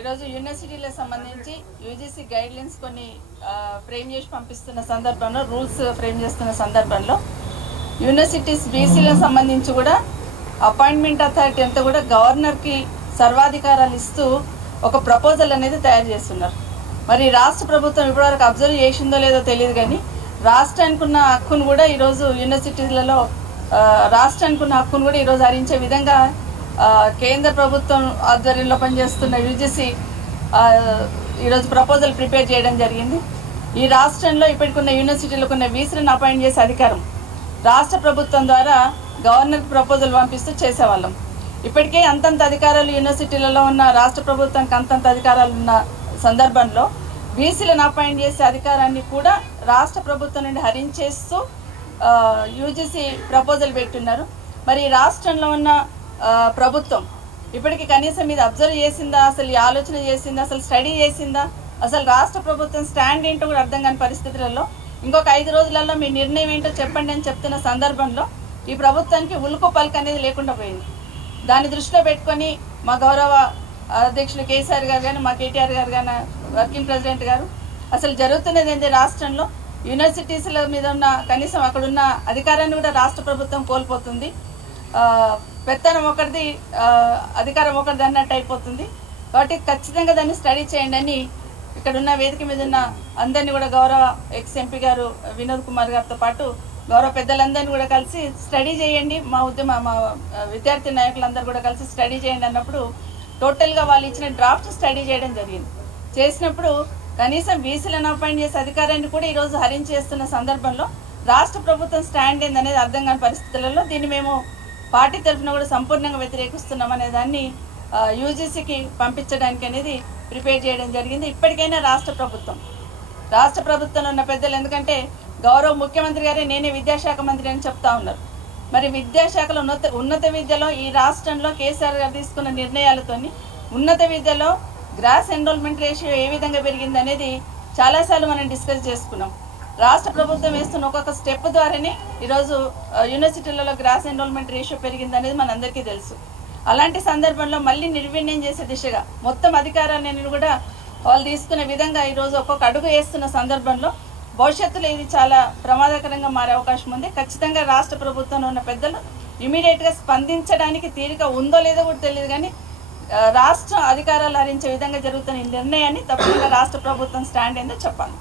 ఈరోజు యూనివర్సిటీలకు సంబంధించి యూజీసీ గైడ్లైన్స్ కొన్ని ఫ్రేమ్ చేసి పంపిస్తున్న సందర్భంలో రూల్స్ ఫ్రేమ్ చేస్తున్న సందర్భంలో యూనివర్సిటీస్ బీసీలకు సంబంధించి కూడా అపాయింట్మెంట్ అథారిటీ అంతా కూడా గవర్నర్కి సర్వాధికారాలు ఇస్తూ ఒక ప్రపోజల్ అనేది తయారు చేస్తున్నారు. మరి రాష్ట్ర ప్రభుత్వం ఇప్పటివరకు అబ్జర్వ్ చేసిందో లేదో తెలియదు, కానీ రాష్ట్రానికి ఉన్న హక్కును కూడా ఈరోజు యూనివర్సిటీలలో రాష్ట్రానికి ఉన్న హక్కును కూడా ఈరోజు హరించే విధంగా కేంద్ర ప్రభుత్వం ఆధ్వర్యంలో పనిచేస్తున్న యూజీసీ ఈరోజు ప్రపోజల్ ప్రిపేర్ చేయడం జరిగింది. ఈ రాష్ట్రంలో ఇప్పటికున్న యూనివర్సిటీలకు ఉన్న వీసీలను అపాయింట్ చేసే అధికారం రాష్ట్ర ప్రభుత్వం ద్వారా గవర్నర్కి ప్రపోజల్ పంపిస్తూ చేసేవాళ్ళం. ఇప్పటికే అంతంత అధికారాలు యూనివర్సిటీలలో ఉన్న రాష్ట్ర ప్రభుత్వానికి అంతంత అధికారాలు ఉన్న సందర్భంలో వీసీలను అపాయింట్ చేసే అధికారాన్ని కూడా రాష్ట్ర ప్రభుత్వం నుండి హరించేస్తూ యూజీసీ ప్రపోజల్ పెట్టున్నారు. మరి రాష్ట్రంలో ఉన్న ప్రభుత్వం ఇప్పటికీ కనీసం ఇది అబ్జర్వ్ చేసిందా, అసలు ఈ ఆలోచన చేసిందా, అసలు స్టడీ చేసిందా, అసలు రాష్ట్ర ప్రభుత్వం స్టాండ్ ఏంటో కూడా అర్థం కాని పరిస్థితులలో ఇంకొక 5 రోజులలో మీ నిర్ణయం ఏంటో చెప్పండి అని చెప్తున్న సందర్భంలో ఈ ప్రభుత్వానికి ఉలుకు పలుకు అనేది లేకుండా పోయింది. దాన్ని దృష్టిలో పెట్టుకొని మా గౌరవ అధ్యక్షులు కేసీఆర్ గారు కానీ, మా కేటీఆర్ గారు కానీ, వర్కింగ్ ప్రెసిడెంట్ గారు అసలు జరుగుతున్నది ఏంటి, రాష్ట్రంలో యూనివర్సిటీస్ల మీద ఉన్న కనీసం అక్కడున్న అధికారాన్ని కూడా రాష్ట్ర ప్రభుత్వం కోల్పోతుంది. పెత్తనం ఒకరిది, అధికారం ఒకరిది అన్నట్టు అయిపోతుంది. కాబట్టి ఖచ్చితంగా దాన్ని స్టడీ చేయండి అని ఇక్కడ ఉన్న వేదిక మీద ఉన్న అందరినీ కూడా గౌరవ ఎక్స్ ఎంపీ గారు వినోద్ కుమార్ గారితో పాటు గౌరవ పెద్దలందరినీ కూడా కలిసి స్టడీ చేయండి, మా విద్యార్థి నాయకులందరూ కూడా కలిసి స్టడీ చేయండి అన్నప్పుడు టోటల్గా వాళ్ళు ఇచ్చిన డ్రాఫ్ట్ స్టడీ చేయడం జరిగింది. చేసినప్పుడు కనీసం వీసీలను అపాయింట్ చేసే అధికారాన్ని కూడా ఈరోజు హరించేస్తున్న సందర్భంలో రాష్ట్ర ప్రభుత్వం స్టాండ్ ఏందనేది అర్థం కాని పరిస్థితులలో దీన్ని మేము పార్టీ తరఫున కూడా సంపూర్ణంగా వ్యతిరేకిస్తున్నాం అనే దాన్ని యూజీసీకి పంపించడానికి అనేది ప్రిపేర్ చేయడం జరిగింది. ఇప్పటికైనా రాష్ట్ర ప్రభుత్వంలో ఉన్న పెద్దలు, ఎందుకంటే గౌరవ ముఖ్యమంత్రి గారే నేనే విద్యాశాఖ మంత్రి అని చెప్తా ఉన్నారు. మరి విద్యాశాఖలో ఉన్నత విద్యలో ఈ రాష్ట్రంలో కేసీఆర్ గారు తీసుకున్న నిర్ణయాలతోని ఉన్నత విద్యలో గ్రాస్ ఎన్రోల్మెంట్ రేషియో ఏ విధంగా పెరిగింది అనేది చాలాసార్లు మనం డిస్కస్ చేసుకున్నాం. రాష్ట్ర ప్రభుత్వం వేస్తున్న ఒక్కొక్క స్టెప్ ద్వారానే ఈరోజు యూనివర్సిటీలలో గ్రాస్ ఎన్రోల్మెంట్ రేషియో పెరిగింది అనేది మనందరికీ తెలుసు. అలాంటి సందర్భంలో మళ్ళీ నిర్వీర్యం చేసే దిశగా మొత్తం అధికారాన్ని కూడా వాళ్ళు తీసుకునే విధంగా ఈరోజు ఒక్కొక్క అడుగు వేస్తున్న సందర్భంలో భవిష్యత్తులో ఇది చాలా ప్రమాదకరంగా మారే అవకాశం ఉంది. ఖచ్చితంగా రాష్ట్ర ప్రభుత్వంలో ఉన్న పెద్దలు ఇమీడియట్గా స్పందించడానికి తీరిక ఉందో లేదో కూడా తెలియదు, కానీ రాష్ట్ర అధికారాలు హరించే విధంగా జరుగుతున్న ఈ నిర్ణయాన్ని తప్పకుండా రాష్ట్ర ప్రభుత్వం స్టాండ్ ఏందో చెప్పాలి.